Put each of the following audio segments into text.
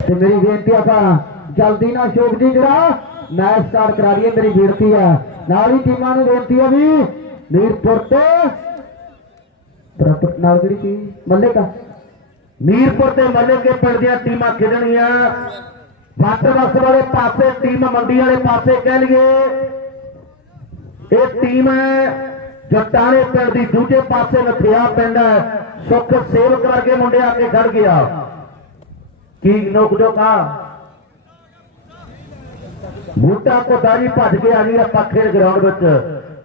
ਤੇ ਮੇਰੀ ਬੇਨਤੀ ਆਪਾਂ ਜਲਦੀ ਨਾਲ ਸ਼ੋਕ ਜੀ ਜਿਹੜਾ ਮੈਚ ਸਟਾਰਟ ਕਰਾ ਲਈਏ, ਮੇਰੀ ਬੇਨਤੀ ਆ। ਨਾਲ ਹੀ ਟੀਮਾਂ ਨੂੰ ਬੇਨਤੀ ਆ ਵੀ ਮੀਰਪੁਰ ਤੇ ਬਰਾਬਰ ਨਾਲ ਜਿਹੜੀ ਟੀਮ ਮੱਲੇ ਕਾ। ਮੀਰਪੁਰ ਤੇ ਮੱਲੇ ਕੇ ਪਿੰਡ ਦੀਆਂ ਟੀਮਾਂ ਖੇਡਣੀਆਂ ਵੱਟ ਵਸ ਵਾਲੇ ਪਾਸੇ ਟੀਮ ਮੰਡੀ ਵਾਲੇ ਪਾਸੇ ਕਹਿ ਲਈਏ। ਇਹ ਟੀਮ ਹੈ, ਜਟਾਣੇ ਪਿੰਡ ਦੀ ਦੂਜੇ ਪਾਸੇ ਨਥਿਆ ਪਿੰਡ ਹੈ। ਸੁੱਖ ਸੇਵਕ ਵਰਗੇ ਮੁੰਡੇ ਆ ਕੇ ਖੜ ਗਿਆ। ਕੀ ਨੋਕ ਜੋ ਕਾ? ਬੂਟਾ ਕੋਦਾਰੀ ਭੱਜ ਕੇ ਆ ਗਈ ਪੱਖੇ ਗਰਾਊਂਡ ਵਿੱਚ।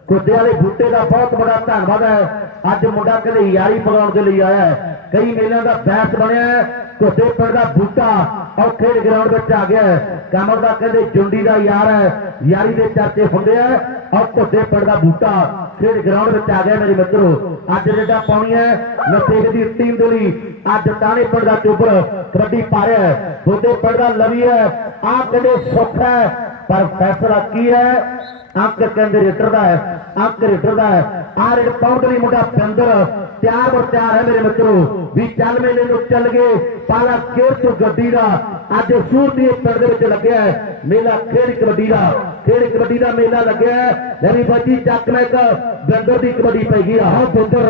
ਕੁੱਦੇ ਵਾਲੇ ਬੂਟੇ ਦਾ ਬਹੁਤ ਬੜਾ ਧੰਨਵਾਦ ਹੈ। ਅੱਜ ਮੁੰਡਾ ਕਦੇ ਯਾਰੀ ਪਗਾਉਣ ਦੇ ਲਈ ਆਇਆ ਹੈ। ਕਈ ਮੇਲਿਆਂ ਦਾ ਬੈਸ ਬਣਿਆ ਹੈ। ਕੁੱਦੇ ਪਿੰਡ ਦਾ ਬੂਟਾ ਔਖੇ ਗਰਾਊਂਡ ਵਿੱਚ ਆ ਗਿਆ ਹੈ। ਦਾ ਕਹਿੰਦੇ ਜੁੰਡੀ ਦਾ ਯਾਰ ਹੈ। ਯਾਰੀ ਦੇ ਚਰਚੇ ਹੁੰਦੇ ਆ। ਔਰ ਕੁੱਦੇ ਪਿੰਡ ਦਾ ਬੂਟਾ। ਖੇਡ ਗਰਾਊਂਡ ਵਿੱਚ ਆ ਗਿਆ ਮੇਰੇ ਮਿੱਤਰੋ। ਅੱਜ ਜਿਹੜਾ ਪਾਉਣੀ ਹੈ। ਨਤੇਜ ਦੀ ਟੀਮ ਦੇ ਲਈ ਅੱਜ ਤਾਣੇ ਪਿੰਡ ਦਾ ਚੋਬਰ ਕਬੱਡੀ ਪਾ ਰਿਹਾ ਹੈ। ਕੁੱਦੇ ਪਿੰਡ ਦਾ ਲਵੀ ਹੈ। ਆਹ ਕਹਿੰਦੇ ਸੁੱਖ ਹੈ। ਪਰ ਫੈਸਲਾ ਕੀ ਹੈ? ਅੰਕ ਕਹਿੰਦੇ ਰੇਟਰ ਦਾ ਹੈ। ਅੰਕ ਰੇਟਰ ਦਾ ਹੈ। ਆਹ ਰੇਟ ਪਾਉਂਦੇ ਲਈ ਮੁੰਡਾ ਪਿੰਦਰ। ਤਿਆਰ ਬਰ ਤਿਆਰ ਹੈ ਮੇਰੇ ਮਿੱਤਰੋ ਵੀ ਚੱਲ ਮੇਲੇ ਨੂੰ ਚੱਲ ਗਏ ਪਾਲਾ ਕੇਰ ਤੋਂ ਗੱਡੀ ਦਾ ਅੱਜ ਸੂਰਤੀ ਪਿੰਡ ਦੇ ਵਿੱਚ ਲੱਗਿਆ ਹੈ ਮੇਲਾ ਖੇਡ ਕਬੱਡੀ ਦਾ ਖੇਡ ਕਬੱਡੀ ਦਾ ਮੇਲਾ ਲੱਗਿਆ ਹੈ ਲੈ ਵੀ ਬੱਜੀ ਚੱਕ ਮੈਂ ਇੱਕ ਗੰਦਰ ਦੀ ਕਬੱਡੀ ਪੈ ਗਈ ਆ ਆਹ ਬਿੰਦਰ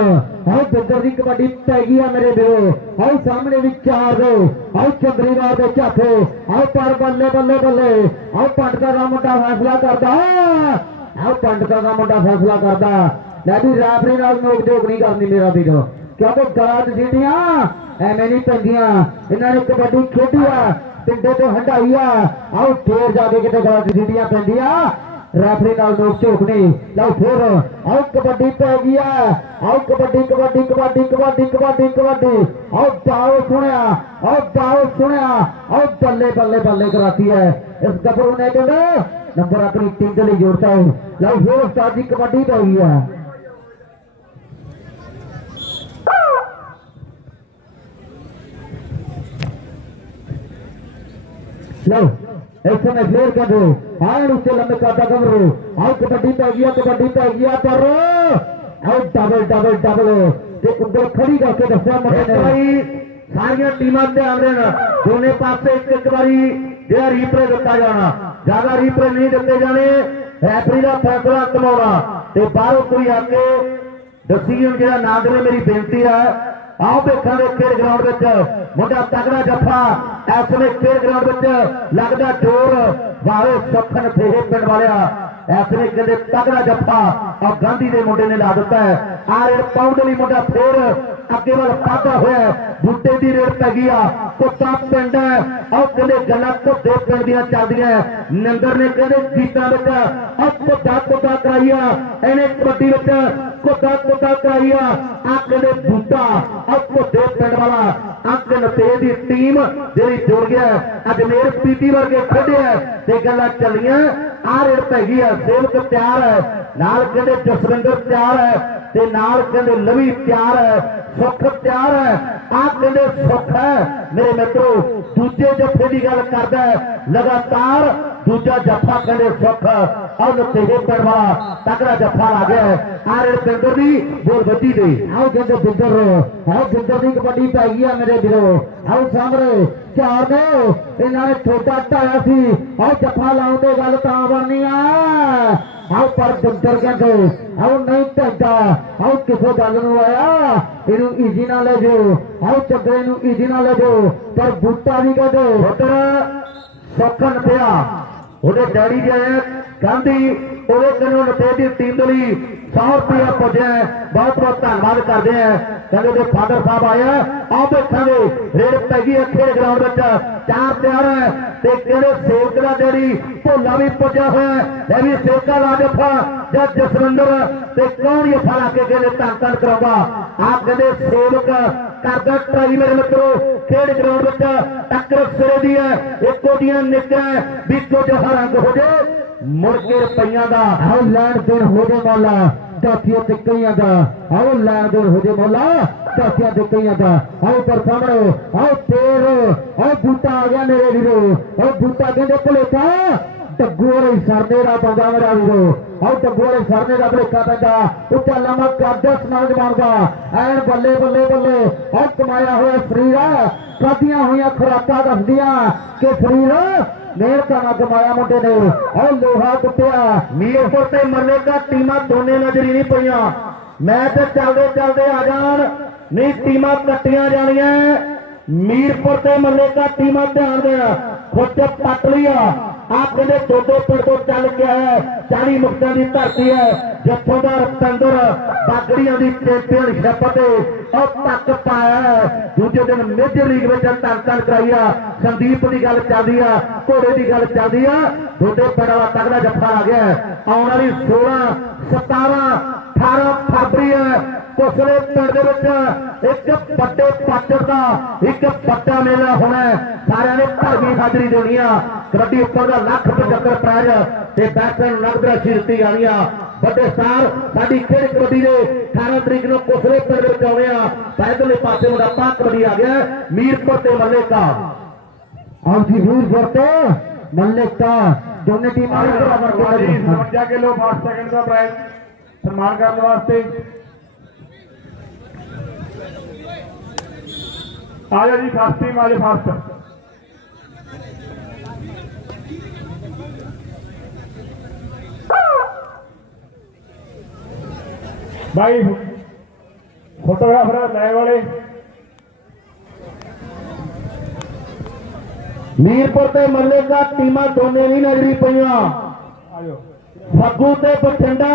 ਆਹ ਬਿੰਦਰ ਦੀ ਕਬੱਡੀ ਪੈ ਗਈ ਆ ਮੇਰੇ ਵੀਰੋ ਆਹ ਸਾਹਮਣੇ ਵੀ ਚਾਰ ਦੋ ਆਹ ਚੰਦਰੀਵਾਰ ਦੇ ਝਾਫੇ ਆਹ ਪਰ ਬੱਲੇ ਬੱਲੇ ਬੱਲੇ ਆਹ ਪੰਡਤਾਂ ਦਾ ਮੁੰਡਾ ਫੈਸਲਾ ਕਰਦਾ ਆਹ ਪੰਡਤਾਂ ਦਾ ਮੁੰਡਾ ਫੈਸਲਾ ਕਰਦਾ ਲੈ ਵੀ ਰੈਫਰੀ ਨਾਲ ਨੋਕ ਝੋਕ ਨਹੀਂ ਕਰਨੀ ਮੇਰਾ ਵੀਰੋ ਕਿਉਂਕਿ ਗਲਾਤ ਸੀਟੀਆਂ ਐਵੇਂ ਨਹੀਂ ਪੈਂਦੀਆਂ ਇਹਨਾਂ ਨੇ ਕਬੱਡੀ ਖੇਡੀ ਆ ਪਿੰਡੇ ਤੋਂ ਹਟਾਈ ਆ ਆਹ ਫੇਰ ਜਾ ਕੇ ਕਿਤੇ ਗਲਾਤ ਸੀਟੀਆਂ ਪੈਂਦੀਆਂ ਰੈਫਰੀ ਨਾਲ ਨੋਕ ਝੋਕ ਨਹੀਂ ਲਓ ਫੇਰ ਆਓ ਕਬੱਡੀ ਪੈ ਗਈ ਆ ਆਓ ਕਬੱਡੀ ਕਬੱਡੀ ਕਬੱਡੀ ਕਬੱਡੀ ਕਬੱਡੀ ਕਬੱਡੀ ਆਓ ਜਾਓ ਸੁਣਿਆ ਆਓ ਜਾਓ ਸੁਣਿਆ ਆਓ ਬੱਲੇ ਬੱਲੇ ਬੱਲੇ ਕਰਾਤੀ ਹੈ ਇਸ ਗੱਭਰੂ ਨੇ ਕਹਿੰਦਾ ਨੰਬਰ ਆਪਣੀ ਟੀਮ ਦੇ ਲਈ ਜੋੜਤਾ ਹੈ ਲਓ ਫੇਰ ਉਸਤਾਦ ਦੀ ਕਬੱਡੀ ਪੈ ਗਈ ਆ ਲਓ ਇੱਥੇ ਮੈਂ ਫੇਰ ਕਹਿੰਦੇ ਆਣ ਉੱਤੇ ਲੰਮੇ ਕਾਟਾ ਕਮਰੂ ਆਓ ਕਬੱਡੀ ਪੈ ਗਈ ਆ ਕਬੱਡੀ ਪੈ ਗਈ ਆ ਪਰ ਆਓ ਡਬਲ ਡਬਲ ਡਬਲ ਤੇ ਉੱਧਰ ਖੜੀ ਕਰਕੇ ਦੱਸਿਆ ਇੱਕ ਮੁੰਡੇ ਨੇ ਵਾਰੀ ਸਾਰੀਆਂ ਟੀਮਾਂ ਧਿਆਨ ਦੇਣ ਦੋਨੇ ਪਾਸੇ ਇੱਕ ਇੱਕ ਵਾਰੀ ਜਿਹੜਾ ਰੀਪਲੇ ਦਿੱਤਾ ਜਾਣਾ। ਜ਼ਿਆਦਾ ਰੀਪਲੇ ਨਹੀਂ ਦਿੱਤੇ ਜਾਣੇ ਰੈਫਰੀ ਦਾ ਫੈਸਲਾ ਕਮਾਉਣਾ। ਤੇ ਬਾਹਰੋਂ ਕੋਈ ਆ ਕੇ ਡਿਸੀਜਨ ਜਿਹੜਾ ਨਾ ਦੇਵੇ ਮੇਰੀ ਬੇਨਤੀ ਹੈ ਆਓ ਵੇਖਾਂਗੇ ਖੇਡ ਗਰਾਊਂਡ ਵਿੱਚ। ਮੁੰਡਾ ਤਗੜਾ ਜੱਫਾ, ਇਸ ਵੇਲੇ ਖੇਡ ਗਰਾਊਂਡ ਵਿੱਚ ਲੱਗਦਾ ਜ਼ੋਰ। ਵਾਵੇ ਸੁਖਨ ਫੇਰੇ ਪਿੰਡ ਵਾਲਿਆ, ਇਸ ਵੇਲੇ ਕਹਿੰਦੇ ਤਗੜਾ ਜੱਫਾ। ਆ ਗਾਂਧੀ ਦੇ ਮੁੰਡੇ ਨੇ ਲਾ ਦਿੱਤਾ ਆ ਰੇਡ ਪਾਉਂਡ ਲਈ ਮੁੰਡਾ ਫੇਰ ਅੱਗੇ ਵੱਲ ਪਾਦਾ ਹੋਇਆ ਬੂਟੇ ਦੀ ਰੇਡ ਪੈ ਗਈ ਆ। ਕੁੱਤਾ ਪਿੰਡ ਹੈ। ਆਹ ਕਹਿੰਦੇ ਗੱਲਾਂ ਕੁੱਤੇ ਪਿੰਡ ਦੀਆਂ ਚੱਲਦੀਆਂ ਹੈ। ਨੰਦਰ ਨੇ ਕਹਿੰਦੇ ਗੀਤਾਂ ਵਿੱਚ ਆਹ ਕੁੱਤਾ ਕੁੱਤਾ ਕਰਾਈਆ। ਇਹਨੇ ਕਬੱਡੀ ਵਿੱਚ ਕੁੱਤਾ ਕੁੱਤਾ ਕਰਾਈਆ ਆ ਬੂਟਾ ਆਹ ਕੁੱਤੇ ਪਿੰਡ ਵਾਲਾ ਅੰਕ ਨਤੇ ਦੀ ਟੀਮ ਜਿਹੜੀ ਜੁੜ ਗਿਆ ਹੈ। ਅਜਮੇਰ ਪੀਟੀ ਵਰਗੇ ਖੇਡਿਆ ਹੈ ਤੇ ਗੱਲਾਂ ਚੱਲੀਆਂ ਆ ਰੇਡ ਪੈ ਗਈ ਆ, ਸੇਵਕ ਤਿਆਰ ਹੈ ਨਾਲ ਕਹਿੰਦੇ ਜਸਵਿੰਦਰ ਤਿਆਰ ਹੈ ਤੇ ਨਾਲ ਕਹਿੰਦੇ ਲਵੀ ਤਿਆਰ ਹੈ, ਸੁੱਖ ਤਿਆਰ ਹੈ। ਆ ਕਹਿੰਦੇ ਸੁੱਖ ਹੈ। ਮੇਰੇ ਮਿੱਤਰੋ, ਦੂਜੇ ਜੱਫੇ ਦੀ ਗੱਲ ਕਰਦਾ ਲਗਾਤਾਰ ਦੂਜਾ ਜੱਫਾ ਕਹਿੰਦੇ ਸੁੱਖ ਔਰ ਤੇਰੇ ਪਿੰਡ ਤਕੜਾ ਜੱਫਾ ਆ ਗਿਆ ਹੈ। ਆ ਦੀ ਬੋਲ ਵੱਡੀ ਦੇ। ਆਓ ਕਹਿੰਦੇ ਬਿੰਦਰ ਆਓ ਬਿੰਦਰ ਦੀ ਕਬੱਡੀ ਪੈ ਗਈ ਆ ਮੇਰੇ ਵੀਰੋ। ਆਓ ਸਾਹਮਣੇ ਚਾਰ ਦੋ ਇਹਨਾਂ ਨੇ ਛੋਟਾ ਢਾਇਆ ਸੀ। ਆਓ ਜੱਫਾ ਲਾਉਣ ਦੇ ਗੱਲ ਤਾਂ ਬਣਨੀ ਆ। ਆਓ ਪਰ ਬਿੰਦਰ ਕਹਿੰਦੇ ਆਓ ਨਹੀਂ ਢੰਦਾ ਆਓ ਕਿਸੇ ਗੱਲ ਨੂੰ ਆਇਆ ਇਹਨੂੰ ਈਜ਼ੀ ਨਾਲ ਲੈ ਜਾਓ ਆਓ ਚੱਗਰੇ ਨੂੰ ਈਜ਼ੀ ਨਾਲ ਲੈ ਜਾਓ ਪਰ ਬੂਟਾ ਵੀ ਕਹਿੰਦੇ ਉਧਰ ਸੁੱਖਨ ਪਿਆ। ਉਹਦੇ ਡੈਡੀ ਦੇ ਗਾਂਧੀ ਉਹਦੇ ਕੋਲੋਂ ਨਤੇ ਦੀ ਟੀਮ ਦੇ ਲਈ 100 ਰੁਪਇਆ ਪੁੱਜਿਆ ਹੈ। ਬਹੁਤ ਬਹੁਤ ਧੰਨਵਾਦ ਕਰਦੇ ਆ ਕਹਿੰਦੇ ਦੇ ਫਾਦਰ ਸਾਹਿਬ ਆਏ ਆ ਆਓ ਦੇਖਾਂਗੇ ਰੇਡ ਪੈ ਗਈ ਹੈ ਖੇਡ ਗਰਾਊਂਡ ਵਿੱਚ ਚਾਰ ਤਿਆਰ ਹੈ ਤੇ ਕਿਹੜੇ ਸੇਵਕ ਦਾ ਡੈਡੀ ਭੋਲਾ ਵੀ ਪੁੱਜਿਆ ਹੋਇਆ ਹੈ। ਲੈ ਵੀ ਸੇਵਕਾ ਲਾ ਜੱਫਾ ਜਾਂ ਜਸਵਿੰਦਰ ਤੇ ਕੌਣ ਇਹ ਫੜਾ ਕੇ ਕਹਿੰਦੇ ਧੰਨ ਧੰਨ ਕਰਾਉਂਦਾ ਆਪ ਕਹਿੰਦੇ ਸੇਵਕ ਕਰਦਾ ਟਰਾਈ ਮੇਰੇ ਮਿੱਤਰੋ ਖੇਡ ਗਰਾਊਂਡ ਵਿੱਚ ਟੱਕਰ ਸਿਰੇ ਦੀ ਹੈ ਇੱਕੋ ਦੀਆਂ ਨਿੱਕਾਂ ਵਿੱਚੋਂ ਜਹਾ ਰੰਗ ਹੋ ਜੇ ਮੁੜ ਕੇ ਰੁਪਈਆਂ ਦਾ ਆਓ ਲੈਣ ਦੇਣ ਹੋ ਜੇ ਮੌਲਾ ਦਾਤੀਆਂ ਤੇ ਕਈਆਂ ਦਾ। ਆਓ ਲੈਣ ਦੇਣ ਹੋ ਜੇ ਮੌਲਾ ਦਾਤੀਆਂ ਤੇ ਕਈਆਂ ਦਾ। ਆਓ ਪਰ ਸਾਹਮਣੇ, ਆਓ ਤੇਰ, ਆਓ ਬੂਟਾ ਆ ਗਿਆ ਮੇਰੇ ਵੀਰੋ। ਆਓ ਬੂਟਾ ਕਹਿੰਦੇ ਭਲੇਖਾ ਟੱਗੂ ਸਰਨੇ ਦਾ ਪਾਉਂਦਾ ਮੇਰਾ ਵੀਰੋ। ਆਹ ਟੱਗੂ ਸਰਨੇ ਦਾ ਭਲੇਖਾ ਪੈਂਦਾ। ਉੱਚਾ ਲੰਮਾ ਕਰਦਾ ਨੌਜਵਾਨ ਦਾ। ਐਨ ਬੱਲੇ ਬੱਲੇ ਬੱਲੇ ਆਓ ਕਮਾਇਆ ਹੋਇਆ ਸਰੀਰ ਆ। ਕਾਦੀਆਂ ਹੋਈਆਂ ਖੁਰਾਕਾਂ ਦੱਸਦੀਆਂ ਕਿ ਸਰੀਰ ਮਿਹਨਤਾਂ ਨਾਲ ਕਮਾਇਆ ਮੁੰਡੇ ਨੇ। ਉਹ ਲੋਹਾ ਕੁੱਟਿਆ ਮੀਰਪੁਰ ਤੇ ਮਰਨੇਗਾ ਟੀਮਾਂ ਦੋਨੇ ਨਜ਼ਰੀ ਨਹੀਂ ਪਈਆਂ। ਮੈਚ ਚੱਲਦੇ ਚੱਲਦੇ ਆ ਜਾਣ। ਨਹੀਂ, ਟੀਮਾਂ ਕੱਟੀਆਂ ਜਾਣੀਆਂ। ਮੀਰਪੁਰ ਤੇ ਮਰਨੇਗਾ ਟੀਮਾਂ ਧਿਆਨ ਦੇਣਾ। ਖੁੱਚ ਪੱਟ ਲਈ ਆ ਆਪ ਕਹਿੰਦੇ ਦੋਦੋ ਤੋਂ ਚੱਲ ਕੇ ਆਇਆ 40 ਮੁਕਤਾਂ ਦੀ ਧਰਤੀ ਹੈ। ਜਿੱਥੋਂ ਦਾ ਰਤੰਦਰ ਬਾਗੜੀਆਂ ਦੀ ਚੈਂਪੀਅਨਸ਼ਿਪ ਤੇ ਉਹ ਤੱਕ ਪਾਇਆ ਦੂਜੇ ਦਿਨ ਮੇਜਰ ਲੀਗ ਵਿੱਚ ਧੰਨ ਧੰਨ ਸੰਦੀਪ ਦੀ ਗੱਲ ਚੱਲਦੀ ਆ, ਘੋੜੇ ਦੀ ਗੱਲ ਚੱਲਦੀ ਆ। ਦੋਦੇ ਪਿੰਡ ਵਾਲਾ ਤਗੜਾ ਜੱਫਾ ਆ ਗਿਆ ਆਉਣ ਵਾਲੀ 16 17 18 ਫਰਵਰੀ ਹੈ। ਕੋਸਲੇ ਪਿੰਡ ਦੇ ਵਿੱਚ ਇੱਕ ਵੱਡੇ ਪਾਤਰ ਦਾ ਇੱਕ ਵੱਡਾ ਮੇਲਾ ਹੋਣਾ ਸਾਰਿਆਂ ਨੇ ਧਰਮੀ ਹਾਜ਼ਰੀ ਦੇਣੀ ਆ। ਕਬੱਡੀ ਉੱਪਰ ਦਾ ਲੱਖ 75 ਪ੍ਰਾਈਜ਼ ਤੇ ਬੈਟਨ ਨਗਦ ਸ਼ੀਰਤੀ ਆਣੀਆਂ ਵੱਡੇ ਸਟਾਰ ਸਾਡੀ ਖੇਡ ਕਬੱਡੀ ਦੇ 18 ਤਰੀਕ ਨੂੰ ਕੋਸਲੇ ਪਿੰਡ ਵਿੱਚ ਆਉਣੇ ਆ। ਪੈਦਲੇ ਪਾਸੇ ਮੁੰਡਾ ਕਬੱਡੀ ਆ ਗਿਆ। ਮੀਰਪੁਰ ਤੇ ਮੱਲੇ ਕਾ ਆਹ ਜੀ ਵੀਰ ਵਰਤੇ ਮੱਲੇਕਾ ਦੋਨੇ ਟੀਮਾਂ ਨੂੰ ਬਰਾਬਰ ਜੀ ਕੇ 57 ਕਿਲੋ ਫਸਟ ਸੈਕਿੰਡ ਦਾ ਪ੍ਰਾਈਜ਼ ਸਨਮਾਨ ਕਰਨ ਵਾਸਤੇ। ਆ ਜਾਓ ਜੀ ਫਸਟ ਟੀਮ ਆ ਜਾਓ ਫਸਟ। ਬਾਈ ਫੋਟੋਗ੍ਰਾਫਰ ਲੈ ਵਾਲੇ। ਮੀਰਪੁਰ ਤੇ ਮੱਲੇ ਕਾ ਟੀਮਾਂ ਦੋਨੇ ਨਹੀਂ ਨਜ਼ਰੀ ਪਈਆਂ। ਫੱਗੂ ਤੇ ਬਠਿੰਡਾ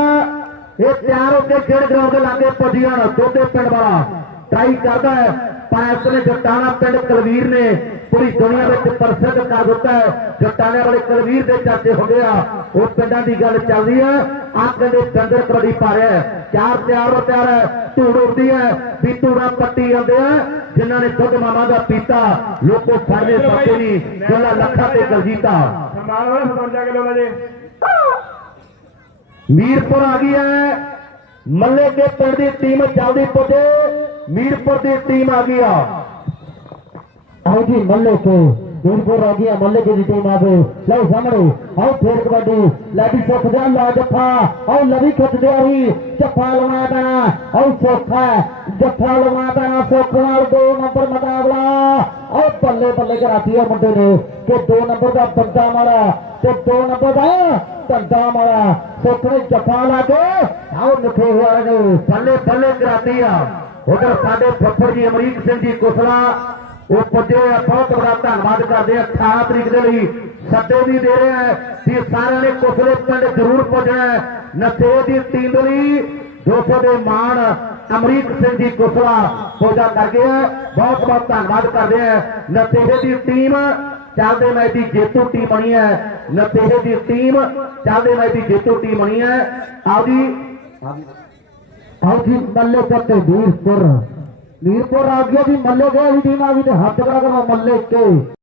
ਇਹ ਤਿਆਰ ਹੋ ਕੇ ਖੇਡ ਗਰਾਊਂਡ ਦੇ ਲਾਗੇ ਪੁੱਜੀਆਂ ਦੋਦੇ ਪਿੰਡ ਵਾਲਾ ਟਰਾਈ ਕਰਦਾ ਹੈ। ਪਰ ਇਸ ਨੇ ਜਟਾਣਾ ਪਿੰਡ ਕਲਵੀਰ ਨੇ। ਪੂਰੀ ਦੁਨੀਆ ਵਿੱਚ ਪ੍ਰਸਿੱਧ ਕਰ ਦਿੱਤਾ ਹੈ। ਜਟਾਣੇ ਵਾਲੇ ਕਲਵੀਰ ਦੇ ਚਾਚੇ ਹੁੰਦੇ ਆ। ਉਹ ਪਿੰਡਾਂ ਦੀ ਗੱਲ ਚੱਲਦੀ ਹੈ ਅੱਗ ਦੇ ਡੰਗਰ ਕਬੱਡੀ ਪਾ ਰਿਹਾ ਚਾਰ ਤਿਆਰ ਹੋ ਤਿਆਰ ਹੈ ਧੂੜ ਉੱਡਦੀ ਹੈ ਵੀ ਧੂੜਾ ਪੱਟੀ ਜਾਂਦੇ ਆ। ਜਿਨ੍ਹਾਂ ਨੇ ਦੁੱਧ ਮਾਮਾ ਦਾ ਪੀਤਾ। ਲੋਕੋ ਫੜਦੇ ਸੱਤੇ ਨਹੀਂ। ਗੱਲਾਂ ਲੱਖਾਂ ਤੇ ਗਲਜੀਤਾ ਸਨਮਾਨ ਵਾਲਾ 57 ਕਿਲੋ ਦਾ ਜੀ। ਮੀਰਪੁਰ ਆ ਗਈ ਹੈ। ਮੱਲੇ ਕੇ ਪਿੰਡ ਦੀ ਟੀਮ ਜਲਦੀ ਪੁੱਜੇ ਮੀਰਪੁਰ ਦੀ ਟੀਮ ਆ ਗਈ ਆ ਆਓ ਜੀ ਮੱਲੇ ਕੇ ਵੀਰਪੁਰ ਆ ਗਿਆ ਮੱਲੇ ਕੇ ਦੀ ਟੀਮ ਆਵੇ ਲਓ ਸਾਹਮਣੇ ਆਓ ਫੇਰ ਕਬੱਡੀ ਲਾਡੀ ਸੁੱਖ ਦਾ ਲਾ ਜੱਫਾ ਆਓ ਲਵੀ ਖਿੱਚਦੇ ਆ ਰਹੀ ਜੱਫਾ ਲਵਾਇਆ ਪੈਣਾ ਆਓ ਸੋਖਾ ਜੱਫਾ ਲਵਾਇਆ ਪੈਣਾ ਸੁੱਖ ਨਾਲ ਦੋ ਨੰਬਰ ਮੁਕਾਬਲਾ ਆਓ ਬੱਲੇ ਬੱਲੇ ਕਰਾਤੀ ਆ ਮੁੰਡੇ ਨੇ ਕਿ ਦੋ ਨੰਬਰ ਦਾ ਬੰਦਾ ਮਾਰਾ ਤੇ ਦੋ ਨੰਬਰ ਦਾ ਧੰਦਾ ਮਾਰਾ ਸੁੱਖ ਨੇ ਜੱਫਾ ਲਾ ਕੇ ਆਓ ਨਿਖੇ ਹੋਇਆ ਨੇ ਬੱਲੇ ਬੱਲੇ ਕਰਾਤੀ ਆ ਉਧਰ ਸਾਡੇ ਫੱਫੜ ਜੀ ਅਮਰੀਕ ਸਿੰਘ ਜੀ ਕੁਸਲਾ, ਉਹ ਪੁੱਜੇ ਆ, ਬਹੁਤ ਬੜਾ ਧੰਨਵਾਦ ਕਰਦੇ ਆ। 18 ਤਰੀਕ ਦੇ ਲਈ ਸੱਦੇ ਵੀ ਦੇ ਰਹੇ ਆ ਵੀ ਸਾਰਿਆਂ ਨੇ ਕੁਸਲੇ ਪਿੰਡ ਜ਼ਰੂਰ ਪੁੱਜਣਾ ਨਥੇ ਦੀ ਟੀਮ 200 ਦੇ ਮਾਣ ਅਮਰੀਕ ਸਿੰਘ ਜੀ ਕੁਸਲਾ ਪੂਜਾ ਕਰ ਗਏ ਬਹੁਤ ਬਹੁਤ ਧੰਨਵਾਦ ਕਰਦੇ ਆ। ਨਥੇਹੇ ਦੀ ਟੀਮ, ਚੱਲਦੇ ਮੈਚ ਦੀ ਜੇਤੂ ਟੀਮ ਬਣੀ ਹੈ। ਨਥੇਹੇ ਦੀ ਟੀਮ, ਚੱਲਦੇ ਮੈਚ ਦੀ ਜੇਤੂ ਟੀਮ ਬਣੀ ਹੈ। ਆਉਦੀ ਆਓ ਜੀ ਮੱਲੇ ਤੇ ਵੀਰਪੁਰ ਵੀਰਪੁਰ ਆ ਗਿਆ ਜੀ ਮੱਲੇ ਕੇ ਵਾਲੀ ਟੀਮ ਆ ਗਈ ਤੇ